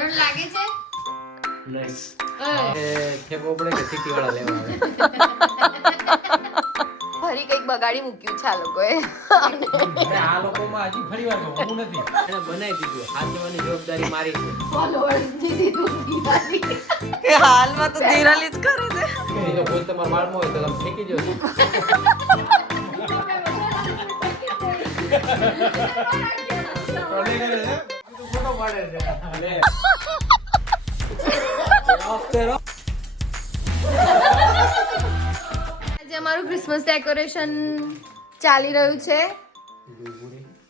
હરણ લાગે છે? નાઈસ ઓય. ખેપો પડે કે સિટી વાળા લેવા આવે ફરી કંઈક બગાડી મૂક્યું છે આ લોકોએ. અરે આ લોકોમાં હજી ફરી વાર કહું, હું નથી એને બનાવી દીધું સાચવવાની જવાબદારી મારી છે ફોલોઅર્સની સીધું દિવાળી. કે હાલમાં તો ધીરાલી જ કરે છે. એ જો કોઈ તમારા માળમાં હોય તો તમે ફેંકી દો ફોટો પાડે છે અરે આજે અમારું ક્રિસમસ ડેકોરેશન ચાલી રહ્યું છે.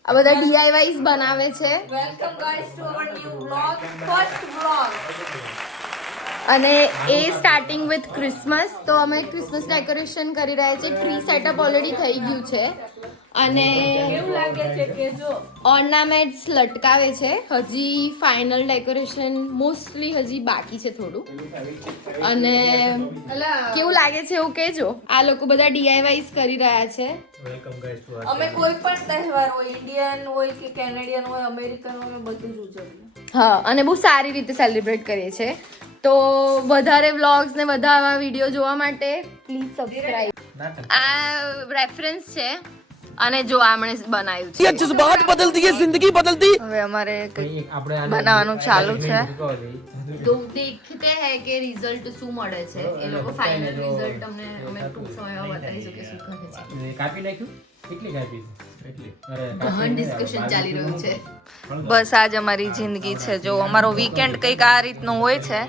આ બધા DIYs બનાવે છે welcome guys to our new vlog, first vlog. અને એ સ્ટાર્ટિંગ વિથ ક્રિસમસ. તો અમે ક્રિસમસ ડેકોરેશન કરી રહ્યા છીએ. ટ્રી સેટઅપ ઓલરેડી થઈ ગયું છે અને કેવું લાગે છે કે જો ઓર્નામેન્ટ્સ લટકાવે છે. હજી ફાઇનલ ડેકોરેશન મોસ્ટલી હજી બાકી છે થોડું. અને કેવું લાગે છે એવું કહેજો. આ લોકો બધા DIYs કરી રહ્યા છે. વેલકમ ગાઈસ ટુ અમે કોઈ પણ તહેવાર હોય, ઇન્ડિયન હોય કે કેનેડિયન હોય, અમેરિકન હોય, અમે બધું જ ઉજવીએ. હા, અને બહુ સારી રીતે સેલિબ્રેટ કરીએ છીએ. તો વધારે વ્લોગ્સ ને બધા આવા વિડીયો જોવા માટે પ્લીઝ સબસ્ક્રાઇબ. આ રેફરન્સ છે અને જો આમણે બનાવ્યું છે. जज्बात बदलती है जिंदगी बदलती હવે અમારે કંઈક આપણે આને બનાવવાનું ચાલુ છે. મૂકવા દઈએ. તો દેખતે હે કે રિઝલ્ટ શું મળે છે. એ લોકો ફાઇનલ રિઝલ્ટ અમને અમે ટૂંક સમયમાં બતાવીશું કે શું કરે છે. એ કાપી નાખ્યું કેટલી કાપી છે એટલી અરે ગહન ડિસ્કશન ચાલી રહ્યું છે. બસ આજ અમારી જિંદગી છે. જો અમારો વીકેન્ડ કંઈક આ રીતનો હોય છે.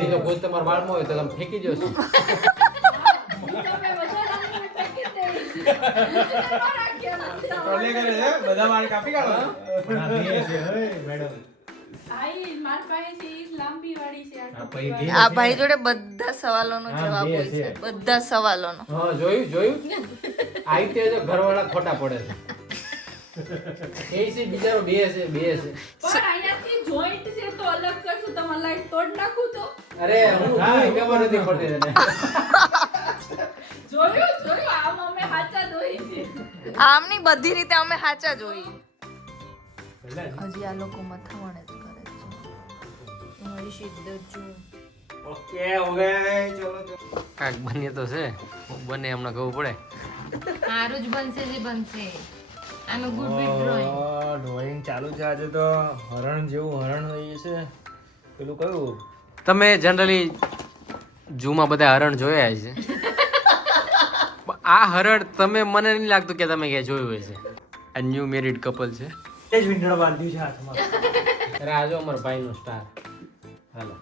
એ જો કોઈ તમારા માળમાં હોય તો તમે ફેંકી દો બધા માળ કાપી કાઢો આ ભાઈ જોડે બધા સવાલોનો જવાબ હોય છે. બધા સવાલોનો. હા જોયું આ રીતે જો ઘરવાળા ખોટા પડે છે એ છે બિચારો બે છે પણ અહીંયાથી જોઈન્ટ છે તો અલગ કરશું, તમારે લાઈટ તોડ નાખું તો અરે હું ખબર નથી પડતી તને જોયું આમ અમે હાચા દોઈ છે. આમની બધી રીતે અમે સાચા જોઈએ. હજી આ લોકો મથામણ જ કરે છે. અમારી શિદ્દત જો. ઓકે હવે ચલો કાક બને તો છે બને હમણાં કહું પડે સારું જ બનશે જે બનશે. આમ ગુડ વિથ ડ્રોઈંગ. ડ્રોઈંગ ચાલુ છે. આજે તો હરણ જેવું હરણ હોય છે. પેલું કયું તમે જનરલી ઝૂમાં બધા હરણ જોયા છે આ હરણ તમે મને નહીં લાગતું કે તમે ક્યાં જોયું હોય છે. આ ન્યુ મેરિડ કપલ છે એ જ વિંડળ બાંધ્યું છે હાથમાં. અરે આજો અમારા ભાઈનો સ્ટાર હાલો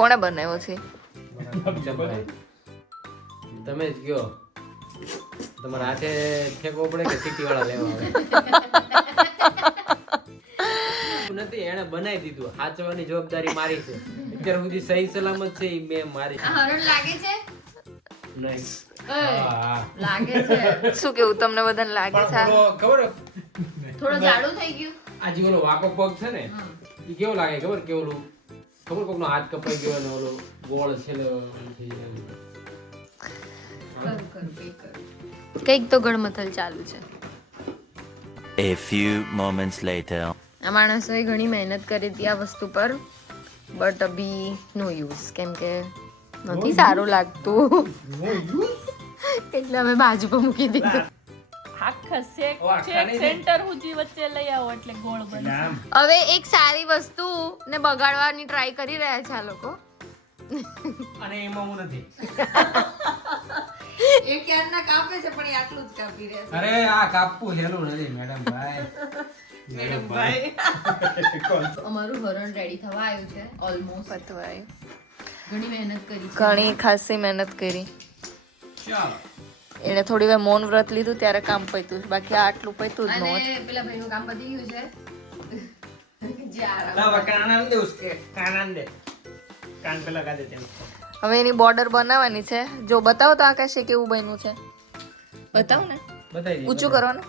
કોણે બનાવ્યો છે? ચંપાઈ. તમે જ કયો તમારા હાથે ફેંકવો પડે કે સિટી વાળા લેવા આવે નથી એને બનાવી દીધું સાચવવાની જવાબદારી મારી છે. અત્યાર સુધી સહી સલામત છે એ મેં મારી આ હરણ લાગે છે? નાઈસ ઓય, લાગે છે. શું કેવું તમને બધાને લાગે છે? ખબર થોડું જાડું થઈ ગયું. આ જે ઓલો વાકો પગ છે ને એ કેવો લાગે ખબર કે ઓલું ખબર કોકનો હાથ કપાઈ ગયો ને ઓલો ગોળ છે ને થઈ જાય. કંઈક તો ગણમથલ ચાલુ છે. A few moments later. આ માણસોએ ઘણી મહેનત કરી હતી આ વસ્તુ પર બટ અભી નો યુઝ કેમ કે નથી સારું લાગતું એટલે અમે બાજુ પર મૂકી દીધું. આખા સેન્ટર સુધી વચ્ચે લઈ આવો એટલે ગોળ બનશે. હવે એક સારી વસ્તુ ને બગાડવાની ટ્રાય કરી રહ્યા છે આ લોકો. અને એમાં હું નથી એ ક્યારના કાપે છે પણ એ આટલું જ કાપી રહ્યા અરે આ કાપવું હેલું નથી મેડમ ભાઈ અમારું હરણ રેડી થવા આવ્યું છે ઓલમોસ્ટ. પતવાય. ઘણી મહેનત કરી છે. ઘણી ખાસી મહેનત કરી. ચાલો એને થોડી વાર મૌન વ્રત લીધું ત્યારે કામ પત્યું. બાકી આ આટલું પત્યું જ અને નહોતું. પેલા ભાઈનું કામ પતી ગયું છે. જે આરામ. લાવા કાનાન દે ઉસકે કાનાન દે કાન पे लगा देते हैं હવે એની બોર્ડર બનાવવાની છે. જો બતાવો તો આકાશે કેવું બન્યું છે. બતાવો ને. બતાવી ઊંચું કરો ને.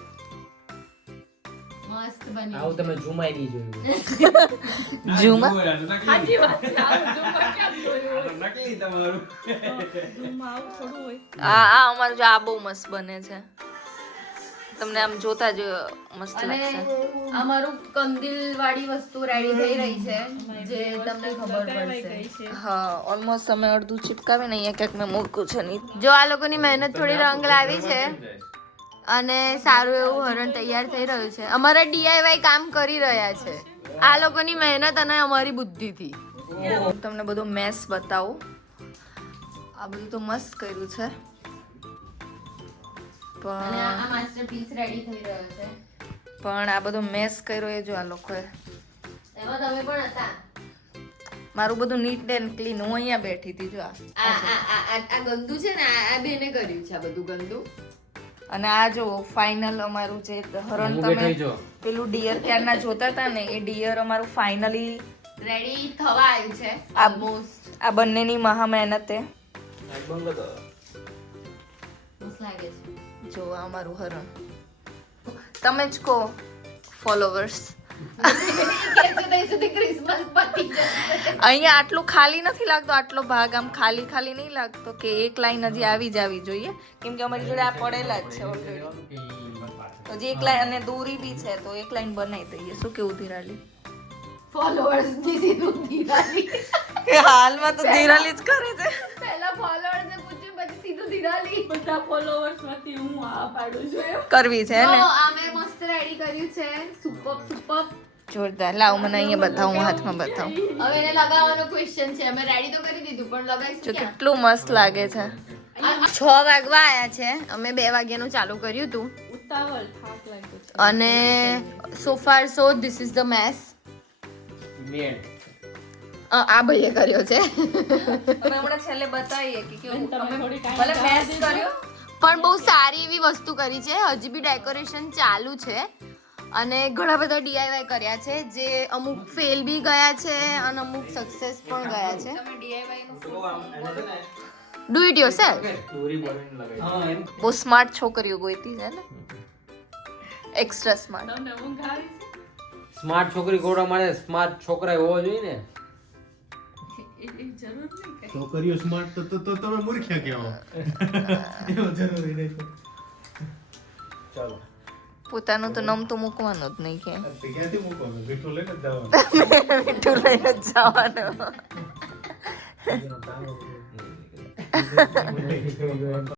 મસ્ત બન્યું આવું છે. તમે જુમાઈ નહીં જોયું. ઝૂમમાં સાચી વાત છે આવું ઝૂમમાં ક્યાં જોયું નકલી તમારું ઝૂમમાં આવું થોડું હોય આ અમારું જો આ બહુ મસ્ત બને છે તમને આમ જોતા જ મસ્ત અને લાગશે અમારું કંદિલ વાળી વસ્તુ રેડી થઈ રહી છે જે તમને ખબર લગાવાઈ પડશે. ગઈ છે હા ઓલમોસ્ટ અમે અડધું ચિપકાવી ને અહીંયા ક્યાંક મેં મૂક્યું છે નહીં જો આ લોકોની મહેનત થોડી રંગ લાવી છે અને સારું એવું હરણ તૈયાર થઈ રહ્યું છે. અમારા ડીઆઈવાય કામ કરી રહ્યા છે આ લોકોની મહેનત અને અમારી બુદ્ધિથી. હું તમને બધું મેસ બતાવું આ બધું તો મસ્ત કર્યું છે અને પણ આ માસ્ટરપીસ રેડી થઈ રહ્યો છે. પણ આ બધો મેસ કર્યો એ જો આ લોકોએ એમાં તમે પણ હતા. મારું બધું નીટ એન્ડ ક્લીન હું અહીંયા બેઠી હતી જો આ ગંદુ છે ને આ બેને કર્યું છે આ બધું ગંદુ. અને આ જો ફાઇનલ અમારું જે હરણ હું તમે બેઠો જો. પેલું ડિયર ક્યારના જોતા હતા ને એ ડિયર અમારું ફાઇનલી રેડી થવા આવ્યું છે આ ઓલમોસ્ટ. આ બંનેની મહા મહેનતે મસ્ત લાગે છે. જો આ અમારું હરણ તમે જ કહો ફોલોવર્સ કેસે તઈ સુધી ક્રિસમસ પતી જશે. અહીંયા આટલું ખાલી નથી લાગતો આટલો ભાગ આમ ખાલી ખાલી નહીં લાગતો કે એક લાઈન હજી આવી જ આવી જોઈએ કેમ કે અમારી જોડે આ પડેલા જ છે ઓલરેડી તો જે એક લાઈન અને દોરી બી છે તો એક લાઈન બનાવી દઈએ શું કેવું ધીરાલી ફોલોઅર્સ ની સીધું ધીરાલી. હાલમાં તો ધીરાલી જ કરે છે પહેલા ફોલોઅર્સ ને પૂછ્યું પછી સીધું ધીરાલી. બધા ફોલોવર્સ માંથી હું આ પાડું છું એમ. કરવી છે જો ને આ મેં મસ્ત રેડી કર્યું છે. સુપર. જોરદાર લાવ મને અહીંયા બતાવું હું હાથમાં બતાવું હવે એને લગાવવાનો ક્વેશ્ચન છે. અમે રેડી તો કરી દીધું પણ જો લગાવીશું ક્યાં? કેટલું મસ્ત લાગે છે 6 વાગવા આયા છે. અમે 2 વાગ્યાનું ચાલુ કર્યું હતું ઉતાવળ થાક લાગ્યો છે અને so far so this is the mess. Made. આ ભાઈએ કર્યો છે અમે હમણાં છેલ્લે બતાવીએ કે કેવું તમે અમે થોડી time ભલે મેસ કર્યો પણ બહુ સારી એવી વસ્તુ કરી છે. હજી બી ડેકોરેશન ચાલુ છે અને ઘણા બધા ડીઆઈવાય કર્યા છે જે અમુક ફેલ બી ગયા છે અને અમુક સક્સેસ પણ ગયા છે. તમે DIY નું ડુ ઇટ યોરસેલ્ફ. હા એમ. બહુ સ્માર્ટ છોકરીઓ ગોઈતી છે ને એક્સ્ટ્રા સ્માર્ટ તમને ઊંઘ આવી છે? સ્માર્ટ છોકરી ગોળા માટે સ્માર્ટ છોકરા હોવો જોઈએ ને. એ જરૂર નહીં કઈ છોકરીઓ સ્માર્ટ તો તમે મૂર્ખ્યા કહેવો એવું જરૂરી નહીં. ચાલો પોતાનું તો નામ તો મૂકવાનું જ નહીં કે ક્યાંથી મૂકવાનું મીઠું લઈને જ જવાનું. મીઠું લઈને જ જવાનું